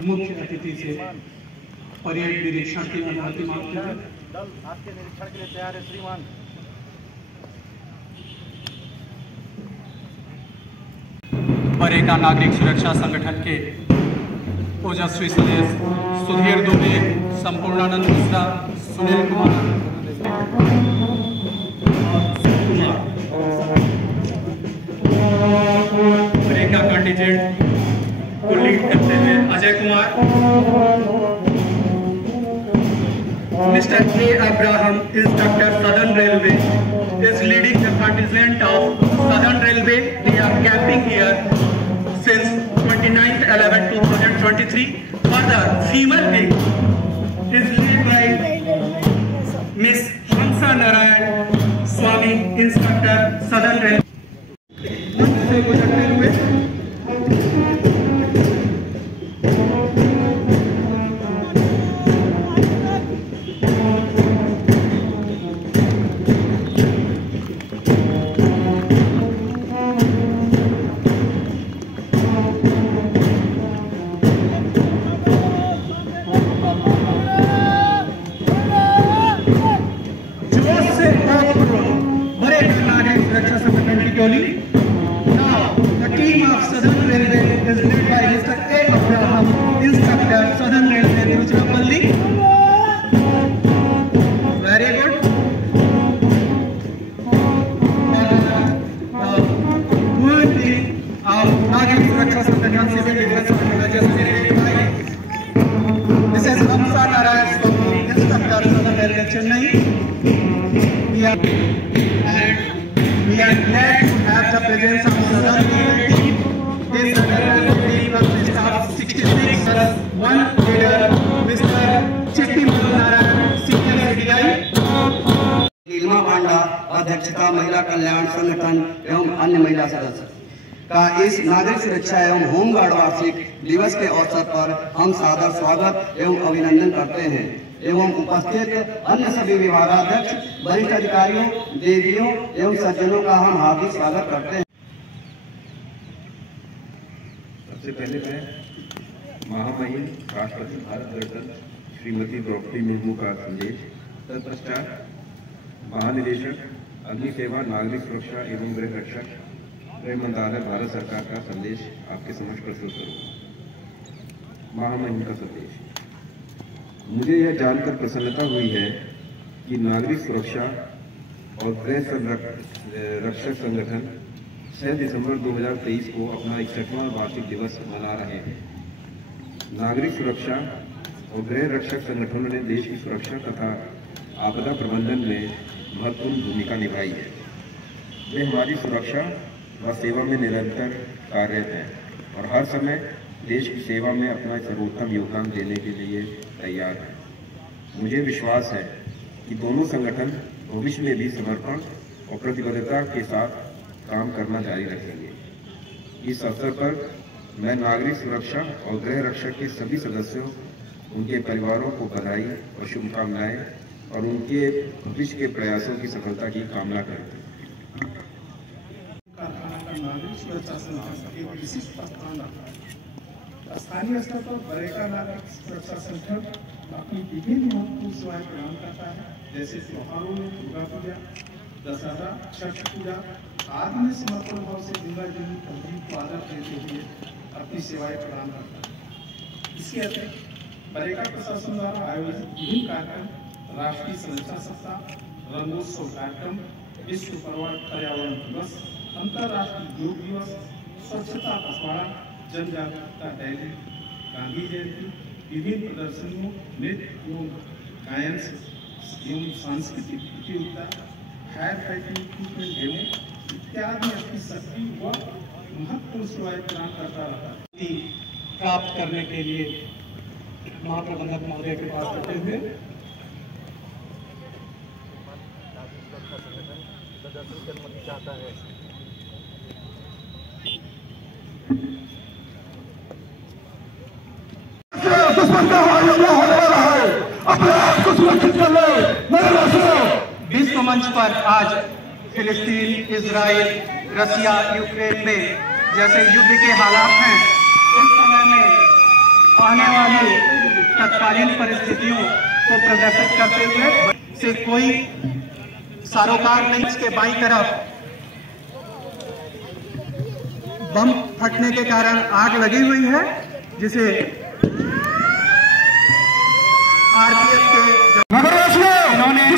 मुख्य अतिथि से परेड निरीक्षण की अनुमति मांगते हैं। दल आपके निरीक्षण के लिए तैयार है श्रीमान। बरेका नागरिक सुरक्षा संगठन के ओजस्वी सदस्य सुधीर दुबे, संपूर्णानंद मिश्रा, सुनील कुमार, बरेका कंटीजेंट को लीड करते हुए Ajay Kumar, mister A Abraham, instructor southern railway, is leading the contingent of Southern Railway. They are camping here since 29/11/2023. Further, female wing is led by Miss Hamsa Narayan Swami, instructor Southern Railway. से गुजरते हुए Now, the team of Southern Railway is led by Mr. A. Abraham, instructor, Southern Railway, Tiruchirappalli. Very good. Good team of Nagirik Suraksha Sangathan Civil Defense Organization by Mrs. Hamsa Narayan Swami, instructor, Southern Railway, Chennai. We are glad to have the presence of Southern Railway team. This Southern Railway team consists of 66 plus one leader, Mr. Chitti Narayan, senior CDI. Nilima पांडा, अध्यक्षता महिला कल्याण संगठन एवं अन्य महिला सदस्य का इस नागरिक सुरक्षा एवं होमगार्ड वार्षिक दिवस के अवसर पर हम सादर स्वागत एवं अभिनंदन करते हैं एवं उपस्थित अन्य सभी विभागाध्यक्ष, वरिष्ठ अधिकारियों, देवियों एवं सज्जनों का हम हार्दिक स्वागत करते हैं। सबसे पहले मैं महामहिम राष्ट्रपति भारत रत्न श्रीमती द्रौपदी मुर्मू का संदेश, तत्पश्चात महानिदेशक अग्नि सेवा, नागरिक सुरक्षा एवं गृह रक्षक, गृह मंत्रालय, भारत सरकार का संदेश आपके समक्ष प्रस्तुत करूँगा। महामहिम का संदेश। मुझे यह जानकर प्रसन्नता हुई है कि नागरिक सुरक्षा और गृह रक्षक संगठन 6 दिसंबर 2023 को अपना 61वां वार्षिक दिवस मना रहे हैं। नागरिक सुरक्षा और गृह रक्षक संगठनों ने देश की सुरक्षा तथा आपदा प्रबंधन में महत्वपूर्ण भूमिका निभाई है। वे हमारी सुरक्षा व सेवा में निरंतर कार्यरत हैं और हर समय देश की सेवा में अपना सर्वोत्तम योगदान देने के लिए तैयार है। मुझे विश्वास है कि दोनों संगठन भविष्य में भी समर्पण और प्रतिबद्धता के साथ काम करना जारी रखेंगे। इस अवसर पर मैं नागरिक सुरक्षा और गृह रक्षक के सभी सदस्यों, उनके परिवारों को बधाई और शुभकामनाएं और उनके भविष्य के प्रयासों की सफलता की कामना करता हूँ। नागरिक सुरक्षा संगठन एक विशिष्ट स्थान रखा है। स्थानीय स्तर पर बरेका नागरिक सुरक्षा संगठन अपनी विभिन्न महत्वपूर्ण सेवाएं प्रदान करता है, जैसे त्योहारों में दुर्गा पूजा, दशहरा, छठ पूजा आदि में समर्पण भाव से गंगा जी की तहजीब को आदर देते हुए अपनी सेवाएं प्रदान करता है। इसके अतिरिक्त बरेका प्रशासन द्वारा आयोजित विभिन्न कार्यक्रम, राष्ट्रीय संरक्षण सप्ताह, रंगोत्सव कार्यक्रम, विश्व पर्यावरण दिवस, अंतर्राष्ट्रीय योग दिवस, स्वच्छता पखवाड़ा, जन जागरूकता रैली, गांधी जयंती, विभिन्न प्रदर्शनियों, नृत्य एवं गायन एवं सांस्कृतिक प्रतियोगिता, फायर फाइटिंग इक्विपमेंट डेमो इत्यादि अपनी सक्रिय व महत्वपूर्ण सेवाएं प्रदान करता रहा। प्राप्त करने के लिए महाप्रबंधक महोदय के पास होते हुए चाहता है। विश्व मंच पर आज फिलिस्तीन, इजराइल, रसिया, यूक्रेन में जैसे युद्ध के हालात हैं, उस समय में आने वाली तत्कालीन परिस्थितियों को प्रदर्शित करते हुए से कोई सरोकार नहीं। इसके बाईं तरफ बम फटने के कारण आग लगी हुई है, जिसे आरपीएफ के उन्होंने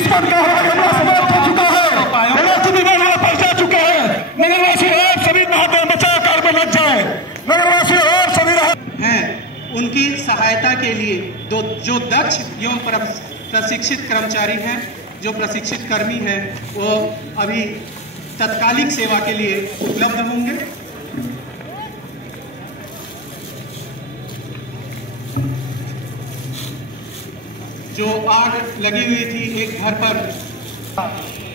उनकी सहायता के लिए जो दक्ष एवं प्रशिक्षित कर्मचारी हैं, जो प्रशिक्षित कर्मी हैं, वो अभी तत्कालिक सेवा के लिए उपलब्ध होंगे। जो आग लगी हुई थी एक घर पर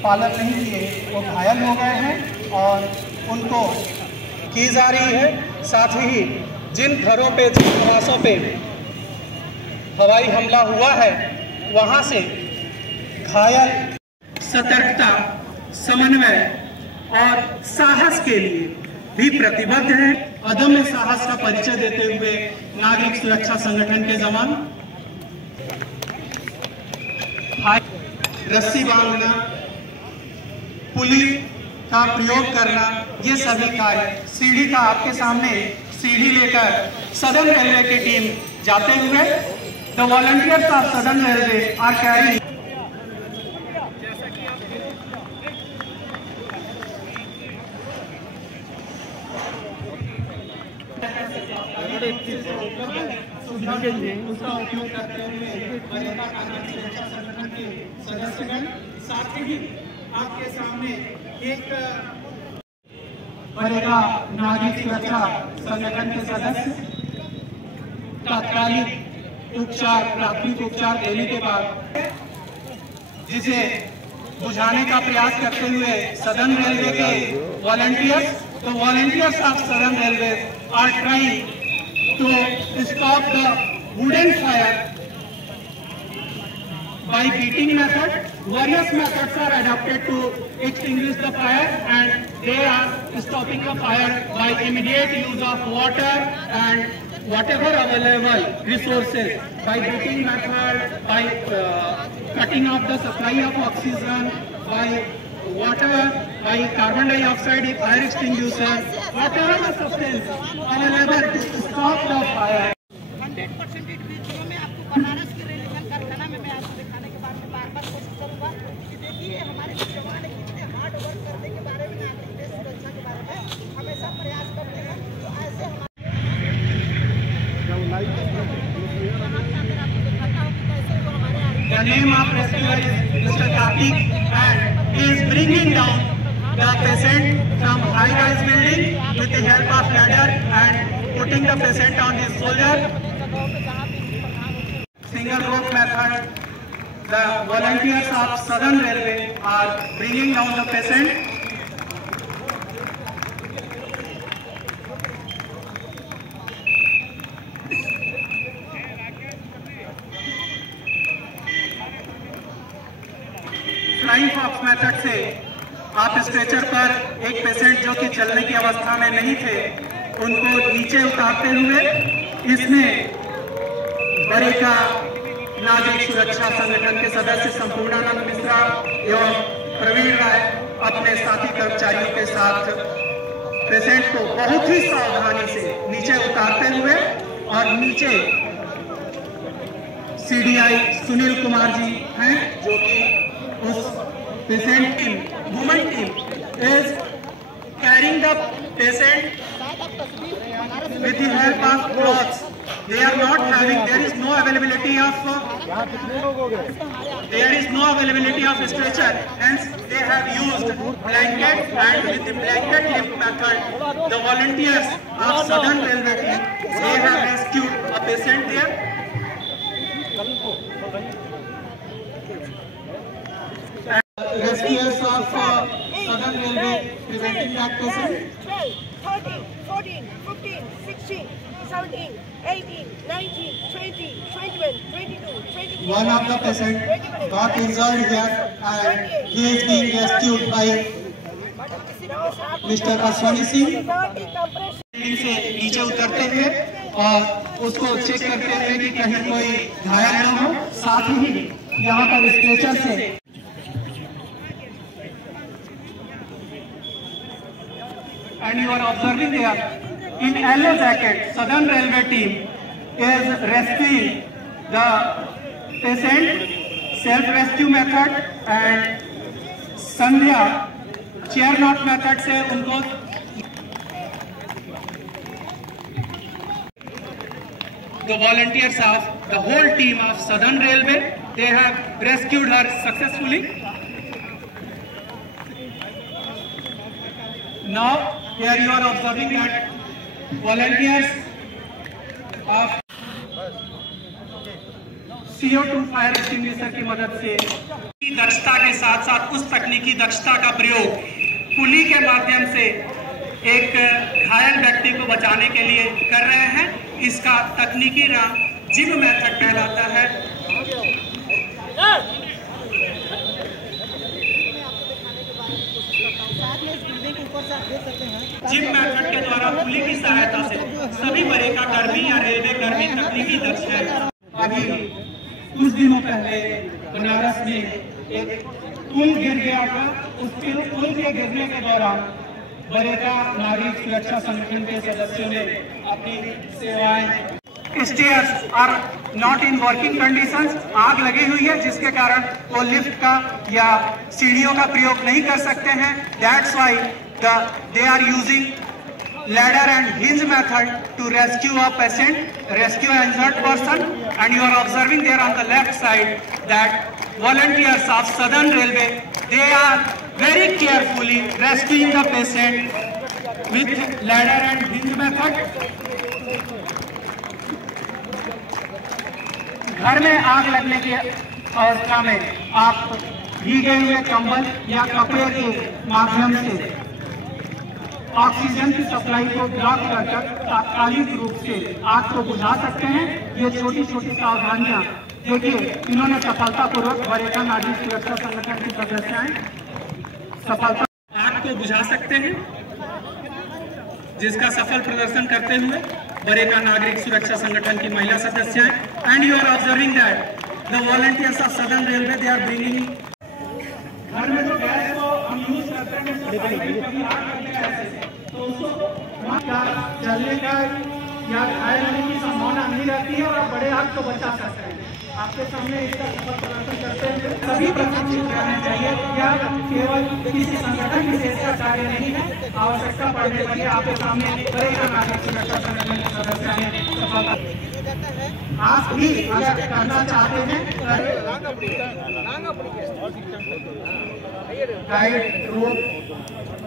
पालन नहीं किए, वो घायल हो गए हैं और उनको की जा रही है। साथ ही जिन घरों पे, जिन आवासों पे हवाई हमला हुआ है, वहां से घायल सतर्कता, समन्वय और साहस के लिए भी प्रतिबद्ध है। अदम्य साहस का परिचय देते हुए नागरिक सुरक्षा संगठन के जवान रस्सी बांधना, पुली का प्रयोग करना, ये सभी कार्य सीढ़ी का आपके सामने सीढ़ी लेकर सदर्न रेलवे की टीम जाते हुए the volunteers of southern railway are carrying. सुविधा के लिए उसका उपयोग करते हुए सदस्यगण, साथ ही आपके सामने एक बरेगा नागरिक सुरक्षा संगठन के सदस्य तात्कालिक उपचार, प्राथमिक उपचार देने के बाद जिसे बुझाने का प्रयास करते हुए सदर्न रेलवे के वॉलंटियर्स, तो volunteers of southern railway are trying to stop the wooden fire by beating method. Various methods are adopted to extinguish the fire, and they are stopping the fire by immediate use of water and whatever available resources, by beating method, by cutting off the supply of oxygen, by water, by carbon dioxide fire extinguisher, whatever the substance available to stop the fire. 100% video में आपको बनारस के railway कारखाना में मैं आपको दिखाने के बाद में बार-बार कोशिश करूंगा कि देखिए हमारे जवान कितने हार्ड वर्क करने के बारे में, नागरिक देश सुरक्षा के बारे में हमेशा प्रयास करते हैं। तो ऐसे हमारे The name of rescuer is Mr. Kartik, and he is bringing down the patient from high-rise building with the help of ladder and putting the patient on his shoulder. Single rope method. The volunteers of Southern Railway are bringing down the patient. Flying fox method से आप stretcher पर एक patient जो कि चलने की अवस्था में नहीं थे, उनको नीचे उतारते हुए इसमें बरेका नागरिक सुरक्षा संगठन के सदस्य संपूर्णानंद मिश्रा एवं प्रवीण राय अपने साथी कर्मचारियों के साथ पेशेंट को बहुत ही सावधानी से नीचे उतारते हुए, और नीचे सीडीआई सुनील कुमार जी हैं, जो कि उस patient team, women team is carrying the patient with the help of cloths. They are not having, there is no availability of stretcher, hence they have used blanket, and with the blanket lift method, the volunteers of Southern Railway team, they have rescued a patient there. Rescuers of Southern Railway preventing that patient. 12, 13, 14, 15, 16, 17, 18, 19, 20, 21, 22, 23. One of the patient got injured here and he is being rescued by Mr. Ashwani Singh. से नीचे उतरते हुए और उसको check करते हुए कि कहीं कोई घायल न हो, साथ ही यहाँ पर स्ट्रेचर से and you are observing there in yellow jacket, Southern Railway team is rescuing the patient, self-rescue method and Sandhya chair knot method से उनको the volunteers of the whole team of Southern Railway, they have rescued her successfully. Now here you are observing that volunteers of CO2 fire extinguisher की मदद से दक्षता के साथ साथ उस तकनीकी दक्षता का प्रयोग पुली के माध्यम से एक घायल व्यक्ति को बचाने के लिए कर रहे हैं। इसका तकनीकी नाम जिम मेथड कहलाता है। जिम मेथड के द्वारा पुली की सहायता से सभी बरेका कर्मी या रेलवे कर्मी तकनीकी दक्ष हैं। अभी कुछ दिनों पहले बनारस में एक पुल गिर गया था। उस पुल के गिरने के दौरान बरेका नागरिक सुरक्षा संगठन के सदस्यों ने अपनी सेवाएं, stairs are not in working conditions, आग लगी हुई है जिसके कारण वो लिफ्ट का या सीढ़ियों का प्रयोग नहीं कर सकते हैं। That's why they are using ladder and hinge method to rescue a patient, rescue an injured person, and you are observing there on the left side that volunteers of Southern Railway, they are very carefully rescuing the patient with ladder and hinge method. घर में आग लगने की अवस्था में आप भीगे हुए कंबल या कपड़े के माध्यम से ऑक्सीजन की सप्लाई को ब्लॉक कर तात्कालिक रूप से आग को बुझा सकते हैं। ये छोटी छोटी सावधानियां देखिए इन्होंने सफलतापूर्वक बरेका नागरिक सुरक्षा संगठन की सदस्याएं सफलता आग को बुझा सकते हैं, जिसका सफल प्रदर्शन करते हुए बरेका नागरिक सुरक्षा संगठन की महिला सदस्याएं। And you are observing that the volunteers of southern railway they are bringing. घर में जो गैस को हम यूज करते हैं तो उसको जलने का या घायल होने की संभावना नहीं रहती है और आप बड़े आग को बचा सकते हैं। आपके सामने इसका सफल प्रदर्शन करते हुए सभी प्रशिक्षित करने चाहिए। यह केवल किसी संगठन विशेष का कार्य नहीं है, आवश्यकता पड़ने पर आपके सामने बरेका नागरिक सुरक्षा संगठन के सदस्य ने सफलता। आप भी अगर करना चाहते हैं गाइड रोप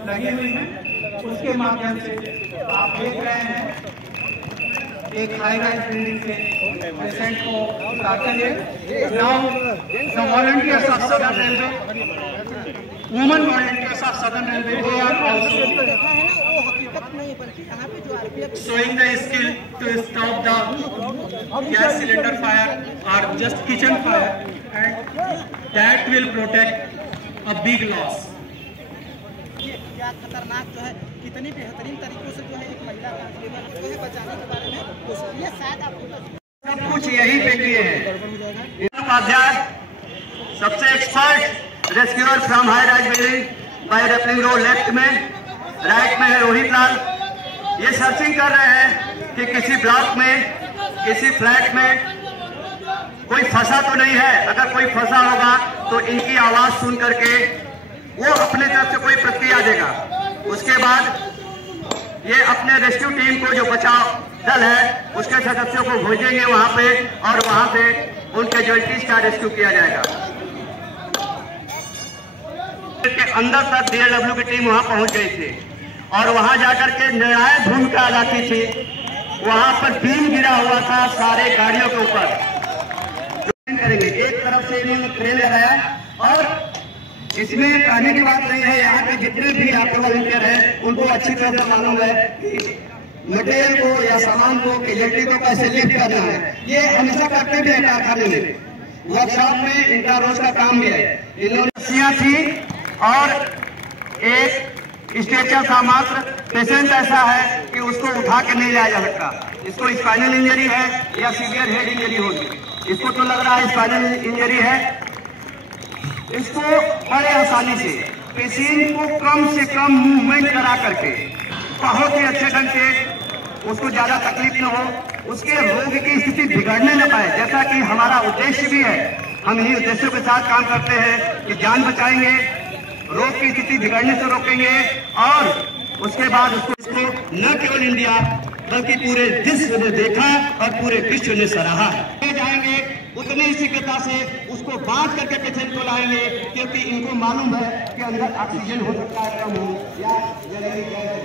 लगी हुई है, उसके माध्यम से आप देख रहे हैं एक हाई राइज बिल्डिंग से पेशेंट को उठाते हैं। Now the volunteers of southern railway, women volunteers of southern railway, they are also showing the skill to stop the gas cylinder fire or just kitchen fire, and that will protect a big loss. क्या खतरनाक जो है कितनी बेहतरीन तरीकों से जो है एक महिला का जीवन जो है बचाने के बारे में ये शायद आपको सब कुछ यही पे किए हैं। उपाध्याय सबसे expert rescuer from high rise building bye referring road left में, राइट में है रोहित लाल। ये सर्चिंग कर रहे हैं कि किसी ब्लॉक में, किसी फ्लैट में कोई फंसा तो नहीं है। अगर कोई फंसा होगा तो इनकी आवाज सुन करके वो अपने तरफ से कोई प्रतिक्रिया देगा। उसके बाद ये अपने रेस्क्यू टीम को, जो बचाव दल है उसके सदस्यों को भेजेंगे वहां पे, और वहां से उन कैजुअल्टीज का रेस्क्यू किया जाएगा। के अंदर तक DLW की टीम वहां पहुंच गई थी और वहां जाकर के निर्णायक भूमिका अदा की थी। वहां पर बीम गिरा हुआ था सारे गाड़ियों के ऊपर। करेंगे एक तरफ से इन्होंने क्रेन लगाया, और इसमें कहने की बात नहीं है, यहाँ के जितने भी आपके वॉलंटियर हैं उनको अच्छी तरह से मालूम है कि मटेरियल को या सामान को, कैजुअल्टी को कैसे लिफ्ट करना है। ये हमेशा करते भी है कारखाने में, वर्कशॉप में इनका रोज का काम भी है। इन्होंने थी और एक स्ट्रेचर था मात्र। पेशेंट ऐसा है कि उसको उठा के नहीं लाया जा सकता, इसको स्पाइनल इंजरी है या सीवियर हेड इंजरी होगी। इसको तो लग रहा है स्पाइनल इंजरी है। इसको बड़े आसानी से पेशेंट को कम से कम मूवमेंट करा करके बहुत ही अच्छे ढंग से, उसको ज्यादा तकलीफ न हो, उसके रोग की स्थिति बिगड़ने न पाए, जैसा कि हमारा उद्देश्य भी है। हम इन्हीं उद्देश्यों के साथ काम करते हैं कि जान बचाएंगे, रोग की स्थिति बिगड़ने से रोकेंगे, और उसके बाद उसको न केवल इंडिया बल्कि पूरे विश्व ने देखा और पूरे विश्व ने सराहा। जाएंगे उतनी ही शीघ्रता से उसको बांध करके पेशेंट को लाएंगे, क्योंकि इनको मालूम है कि अंदर ऑक्सीजन हो सकता है कम हो या जहरीली गैस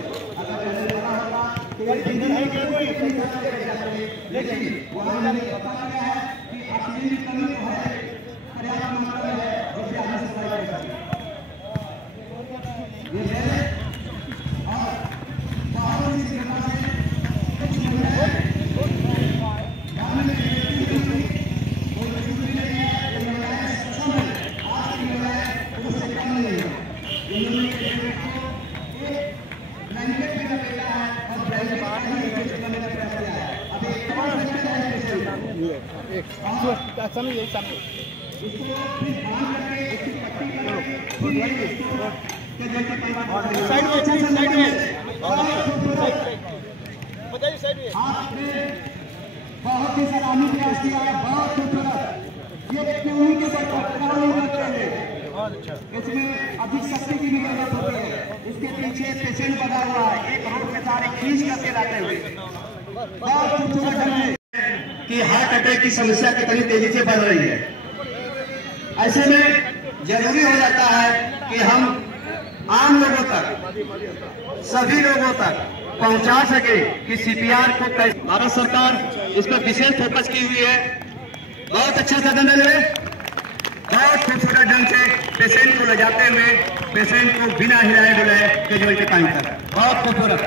लेकिन वहां मैंने बताया गया है कि ऑक्सीजन की कमी है, पर्याप्त मात्रा में है, जिससे आगे से सफाई कर सकते हैं। बहुत ही सलामी की हस्ती है, बहुत खूबसूरत। ये क्यों के इसमें अधिक शक्ति की भी जरूरत होती है। इसके पीछे पेशेंट बना हुआ है, एक रोड पे सारे खींच करके लाते हुए। बहुत खूबसूरत है कि हार्ट अटैक की समस्या कितनी तेजी से बढ़ रही है। ऐसे में जरूरी हो जाता है कि हम आम लोगों तक, सभी लोगों तक पहुंचा सके कि CPR को कैसे। भारत सरकार इस पर विशेष फोकस की हुई है। बहुत अच्छा साधन है, बहुत खूबसूरत ढंग से पेशेंट को ले जाते हुए पेशेंट को बिना हिलाए डुलाए कैजुअल्टी पॉइंट तक, बहुत खूबसूरत।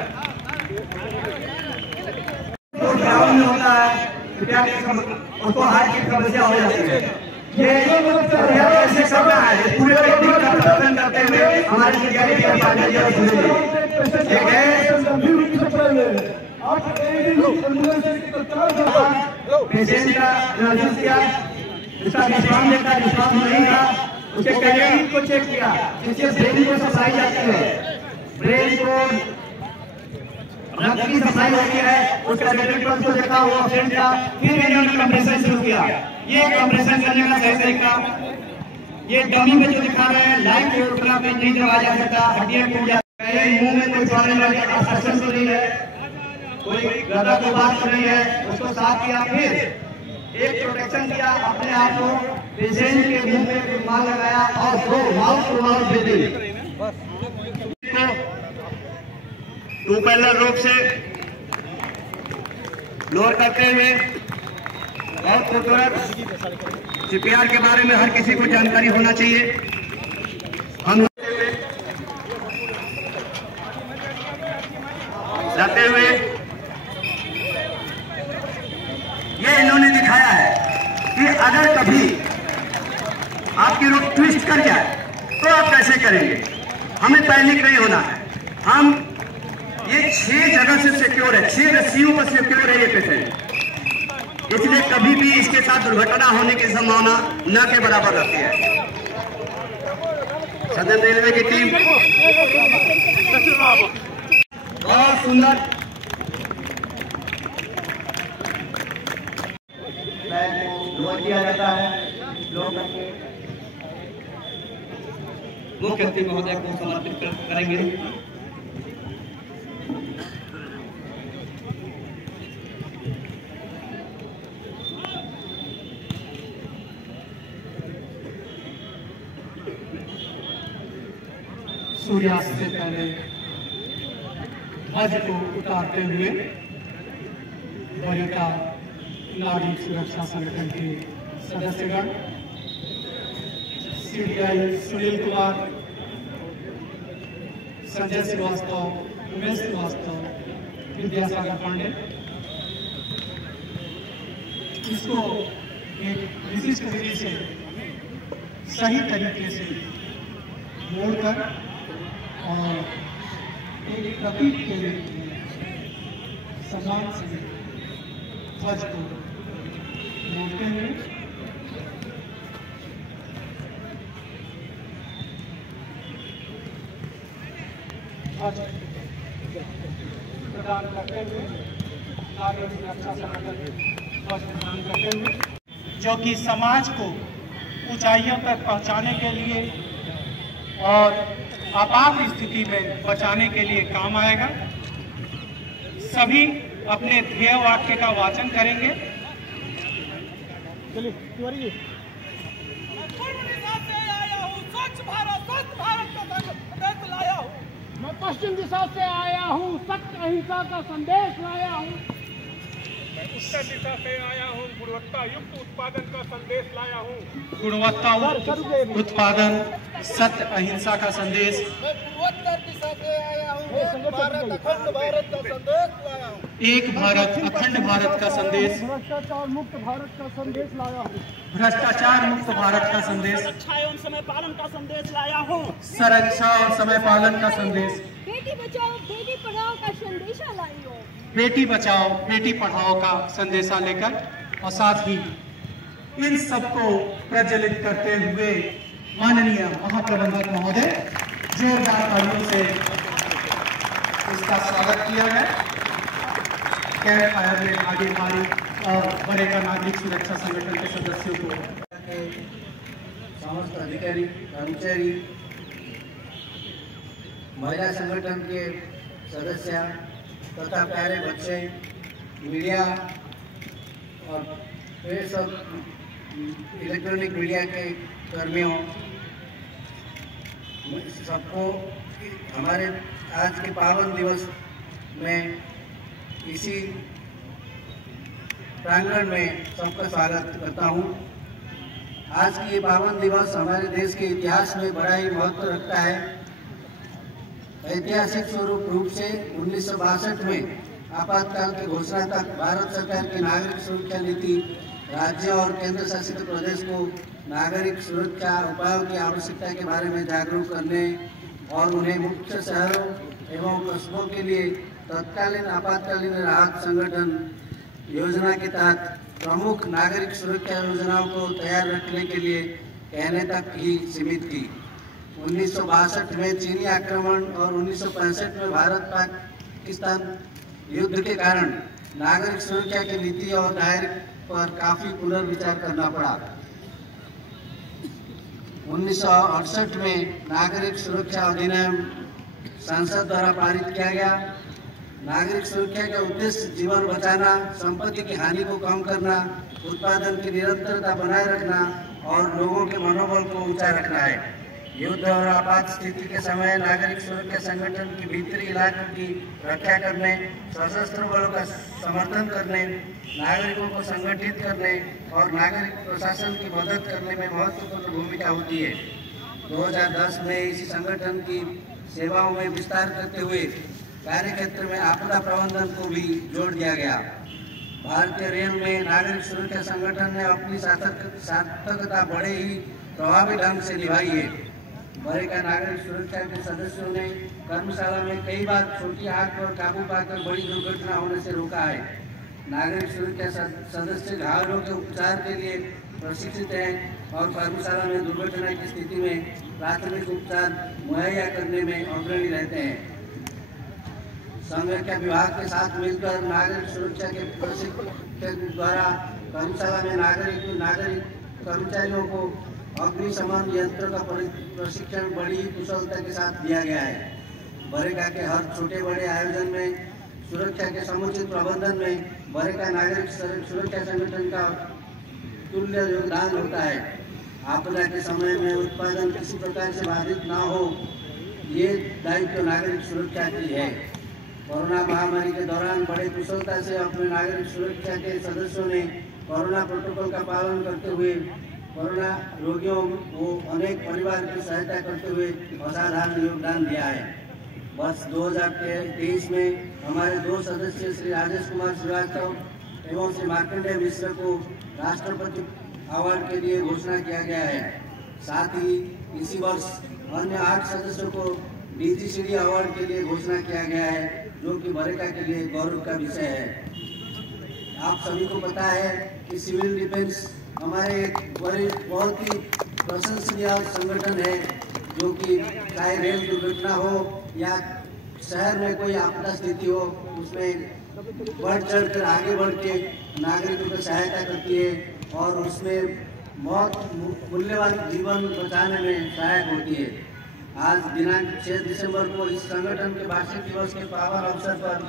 ग्राउंड में होता है उसको हार्ट की समस्या हो जाती है। ये ऐसे करना है पूरे प्रदर्शन करते हुए हमारी पेशेंट का एनालिसिस किया, उसका रिस्पॉन्स देखा, रिस्पॉन्स नहीं था, उसके कैरियर को चेक किया, जिससे ब्रेन को सप्लाई जाती है, ब्रेन को रक्त की सप्लाई होती है, उसका रेडिएट पल्स को देखा, वो ऑक्सीजन था। फिर इन्होंने कंप्रेशन शुरू किया। ये कंप्रेशन करने का सही तरीका, ये डमी में जो दिखा रहे हैं, लाइट के उठना पे नहीं दबा जा सकता, हड्डियां टूट जाती है, मुंह में कोई प्रॉब्लम नहीं है, ऑब्स्ट्रक्शन तो नहीं है, कोई गदा को बात तो नहीं है, उसको साफ किया। फिर एक प्रोटेक्शन किया, अपने आप को पेशेंट के मुंह में रुमाल लगाया और दो mouth to mouth breathing two parallel rope से लोअर करते हुए। बहुत खूबसूरत। CPR के बारे में हर किसी को जानकारी होना चाहिए। हम जाते हुए ये इन्होंने दिखाया है कि अगर कभी आपकी रोड ट्विस्ट कर जाए तो आप कैसे करेंगे। हमें पैनिक नहीं होना है। हम ये 6 जगह से सिक्योर है, 6 रस्सियों पर सिक्योर है ये पेशेंट, इसलिए कभी भी इसके साथ दुर्घटना होने की संभावना न के बराबर रहती है। सदन रेलवे की टीम बहुत सुंदर किया जाता है। लोग मुख्य अतिथि महोदय को समर्पित करेंगे। सूर्यास्त से पहले ध्वज को उतारते हुए बरेका नागरिक सुरक्षा संगठन के सदस्यगण, सीडीआई सुनील कुमार, संजय श्रीवास्तव, उमेश श्रीवास्तव, विद्यासागर पांडे, इसको एक विशिष्ट विधि से सही तरीके से मोड़कर और एक प्रतीक के लिए सम्मान से ध्वज को मोड़ते हुए ध्वज प्रदान करते हुए नागरिक सुरक्षा संगठन ध्वज प्रदान करते हुए, जो कि समाज को ऊंचाइयों तक पहुंचाने के लिए और आपात स्थिति में बचाने के लिए काम आएगा। सभी अपने ध्येय वाक्य का वाचन करेंगे। स्वच्छ भारत का संदेश लाया हूँ। मैं पश्चिम दिशा से आया हूँ, सत्य अहिंसा का संदेश लाया हूँ। मैं उत्तर दिशा से आया हूँ, गुणवत्ता युक्त उत्पादन का संदेश लाया हूँ। गुणवत्ता उत्पादन, सत्य अहिंसा का संदेश। मैं पूर्वोत्तर दिशा से आया हूँ, एक भारत अखंड भारत का संदेश लाया हूँ। एक भारत अखंड भारत का संदेश। भ्रष्टाचार मुक्त भारत का संदेश लाया हूँ। भ्रष्टाचार मुक्त भारत का संदेश। सुरक्षा एवं समय पालन का संदेश लाया हूँ। सुरक्षा और समय पालन का संदेश। बेटी बचाओ बेटी पढ़ाओ का संदेशा लाई हो। बेटी बचाओ बेटी पढ़ाओ का संदेशा लेकर और साथ ही इन सबको प्रज्वलित करते हुए माननीय महाप्रबंधक महोदय जोरदार तालियों से इसका स्वागत किया है। कैंप फायर में आगे हमारी और बरेका नागरिक सुरक्षा संगठन के सदस्यों को, समस्त अधिकारी, कर्मचारी, महिला संगठन के सदस्य तथा प्यारे बच्चे, मीडिया और प्रेस और इलेक्ट्रॉनिक मीडिया के कर्मियों, सबको हमारे आज के पावन दिवस में इसी प्रांगण में सबका स्वागत करता हूं। आज की ये पावन दिवस हमारे देश के इतिहास में बड़ा ही महत्व रखता है। ऐतिहासिक स्वरूप रूप से 1962 में आपातकाल की घोषणा तक भारत सरकार की नागरिक सुरक्षा नीति राज्य और केंद्र शासित प्रदेश को नागरिक सुरक्षा उपायों की आवश्यकता के बारे में जागरूक करने और उन्हें मुख्य शहरों एवं कस्बों के लिए तत्कालीन आपातकालीन राहत संगठन योजना के तहत प्रमुख नागरिक सुरक्षा योजनाओं को तैयार रखने के लिए कहने तक ही सीमित थी। 1962 में चीनी आक्रमण और 1965 में भारत पाकिस्तान युद्ध के कारण नागरिक सुरक्षा की नीति और दायरे पर काफी पुनर्विचार करना पड़ा। 1968 में नागरिक सुरक्षा अधिनियम संसद द्वारा पारित किया गया। नागरिक सुरक्षा का उद्देश्य जीवन बचाना, संपत्ति की हानि को कम करना, उत्पादन की निरंतरता बनाए रखना और लोगों के मनोबल को ऊंचा रखना है। युद्ध और आपात स्थिति के समय नागरिक सुरक्षा संगठन की भीतरी इलाकों की रक्षा करने, सशस्त्र बलों का समर्थन करने, नागरिकों को संगठित करने और नागरिक प्रशासन की मदद करने में महत्वपूर्ण भूमिका होती है। 2010 में इसी संगठन की सेवाओं में विस्तार करते हुए कार्य क्षेत्र में आपदा प्रबंधन को भी जोड़ दिया गया। भारतीय रेल में नागरिक सुरक्षा संगठन ने अपनी सार्थकता बड़े ही प्रभावी ढंग से निभाई है। बरेका नागरिक सुरक्षा के सदस्यों ने कर्मशाला में कई बार छोटी आग पर काबू पाकर बड़ी दुर्घटना होने से रोका है। नागरिक सुरक्षा सदस्य घायलों के उपचार के लिए प्रशिक्षित हैं और कर्मशाला में दुर्घटना की स्थिति में प्राथमिक उपचार मुहैया करने में अग्रणी रहते हैं। संघ के विभाग के साथ मिलकर नागरिक सुरक्षा के प्रशिक्षण द्वारा कर्मशाला में नागरिक कर्मचारियों को अग्निशमन यंत्र का प्रशिक्षण बड़ी कुशलता के साथ दिया गया है। बरेका के हर छोटे बड़े आयोजन में सुरक्षा के समुचित प्रबंधन में बरेका नागरिक सुरक्षा संगठन का तुल्य योगदान होता है। आपदा के समय में उत्पादन किसी प्रकार से बाधित न हो, ये दायित्व नागरिक सुरक्षा की है। कोरोना महामारी के दौरान बड़े कुशलता से अपने नागरिक सुरक्षा के सदस्यों ने कोरोना प्रोटोकॉल का पालन करते हुए कोरोना रोगियों को अनेक परिवार की सहायता करते हुए असाधारण योगदान दिया है। वर्ष 2023 में हमारे 2 सदस्य श्री राजेश कुमार श्रीवास्तव एवं श्री मार्कंडेय मिश्र को राष्ट्रपति अवार्ड के लिए घोषणा किया गया है। साथ ही इसी वर्ष अन्य 8 सदस्यों को DGCD अवार्ड के लिए घोषणा किया गया है, जो कि बरेका के लिए गौरव का विषय है। आप सभी को पता है कि सिविल डिफेंस हमारे एक बहुत ही प्रशंसनीय संगठन है, जो कि चाहे रेल दुर्घटना हो या शहर में कोई आपदा स्थिति हो, उसमें बढ़ चढ़ कर आगे बढ़ के नागरिकों की सहायता करती है और उसमें बहुत मूल्यवान जीवन बचाने में सहायक होती है। आज दिनांक 6 दिसंबर को इस संगठन के वार्षिक दिवस के पावन अवसर पर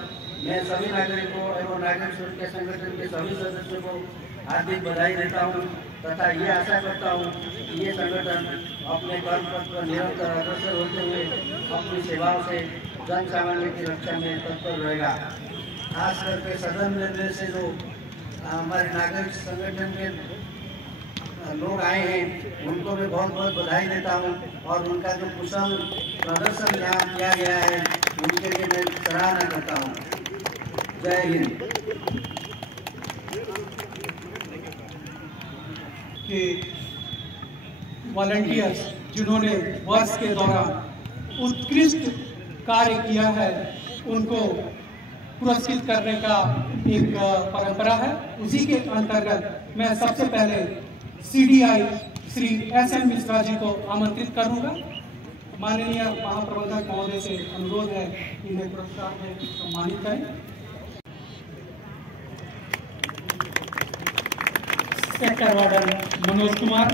मैं सभी नागरिकों एवं नागरिक सुरक्षा संगठन के सभी सदस्यों को हार्दिक बधाई देता हूँ तथा ये आशा करता हूँ कि ये संगठन अपने कर्म पथ पर निरंतर अग्रसर होते हुए अपनी सेवाओं से जन सामान्य की रक्षा में तत्पर रहेगा। खास करके सदन में से जो हमारे नागरिक संगठन के लोग आए हैं, उनको मैं बहुत बहुत बधाई देता हूँ और उनका जो कुशल प्रदर्शन यहाँ किया गया है, उनके लिए मैं सराहना करता हूँ। जय हिंद। के वॉलंटियर्स जिन्होंने वर्ष के दौरान उत्कृष्ट कार्य किया है, उनको पुरस्कृत करने का एक परंपरा है। उसी के अंतर्गत मैं सबसे पहले CDI श्री SM मिश्रा जी को आमंत्रित करूंगा। माननीय महाप्रबंधक महोदय से अनुरोध है इन्हें पुरस्कार में सम्मानित करें। सेक्टर वार्डन मनोज कुमार,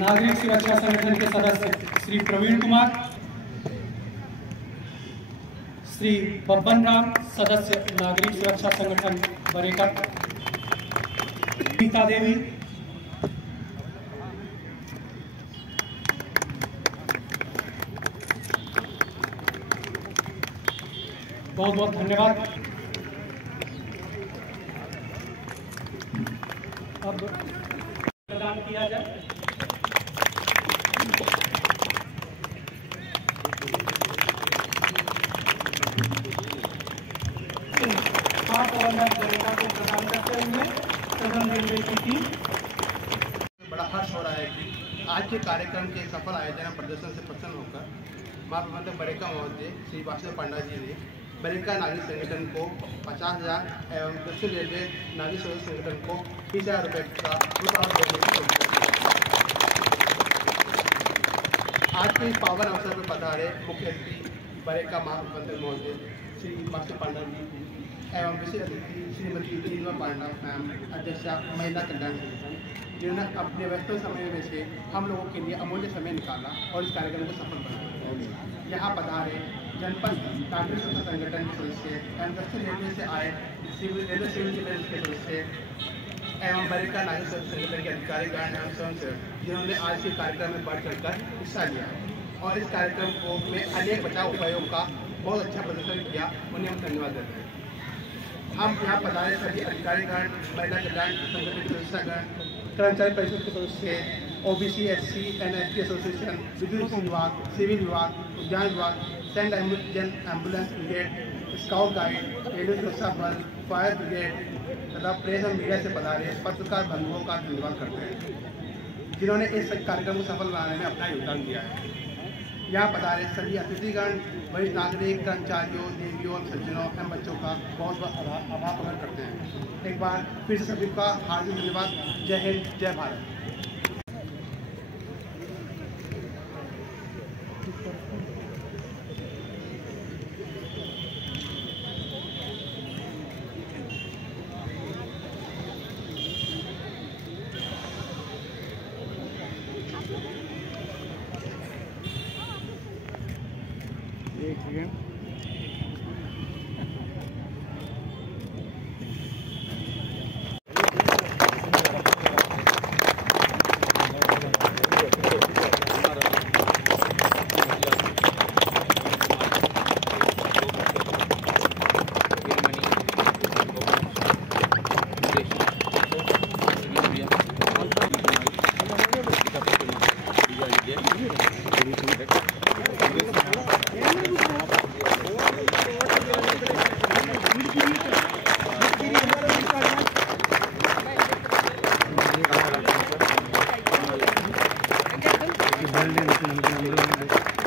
नागरिक सुरक्षा संगठन के सदस्य श्री प्रवीण कुमार, श्री बब्बन राम, सदस्य नागरिक सुरक्षा संगठन बरेका, गीता देवी, बहुत बहुत धन्यवाद। अब प्रदान किया जाए। बड़ा हर्ष हो रहा है कि आज के कार्यक्रम के सफल आयोजन प्रदर्शन से प्रसन्न होकर महाप्रबंधक बरेका महोदय श्री वासुदेव पांडा जी ने बरेका नागरिक संगठन को 50,000 एवं दक्षिण रेलवे नागरिक सुरक्षा संगठन को 30,000 रुपये का पुरस्कार देने की घोषणा की। आज के इस पावन अवसर पर पधारे मुख्य अतिथि बरेका महाप्रबंधक महोदय श्री वासुदेव पांडा जी एवं विशेष अतिथि श्रीमती नीलमा पांडा मैम, अध्यक्षा महिला कल्याण संगठन, जिन्होंने अपने व्यस्त समय में से हम लोगों के लिए अमूल्य समय निकाला और इस कार्यक्रम को सफल बनाया। यहाँ पधारे जनपद नागरिक सुरक्षा संगठन के सदस्य एवं दक्षिण रेलवे से आए रेलवे सिविल डिफेंस के सदस्य एवं बरेका नागरिक सुरक्षा संगठन के अधिकारीगण एवं स्वयंसेवक, जिन्होंने आज के कार्यक्रम में बढ़ चढ़कर हिस्सा लिया और इस कार्यक्रम को में अनेक बचाव उपायों का बहुत अच्छा प्रदर्शन किया, उन्हें हम धन्यवाद देते हैं। हम यहाँ पधारे सभी अधिकारीगण, महिला कल्याण संगठन के सदस्यगण, कर्मचारी परिषद के सदस्य, OBC, SC and ST association, विद्युत विभाग, सिविल विभाग, उद्यान विभाग, saint ambulance brigade, scout guide, railway सुरक्षा बल, फायर ब्रिगेड तथा प्रेस और मीडिया से पधारे पत्रकार बंधुओं का धन्यवाद करते हैं, जिन्होंने इस कार्यक्रम को सफल बनाने में अपना योगदान दिया है। यहाँ पधारे सभी अतिथिगण, वरिष्ठ नागरिक, कर्मचारियों, देवियों और सज्जनों एवं बच्चों का बहुत बहुत आभार प्रकट करते हैं। एक बार फिर से सभी का हार्दिक धन्यवाद। जय हिंद, जय भारत। नंबर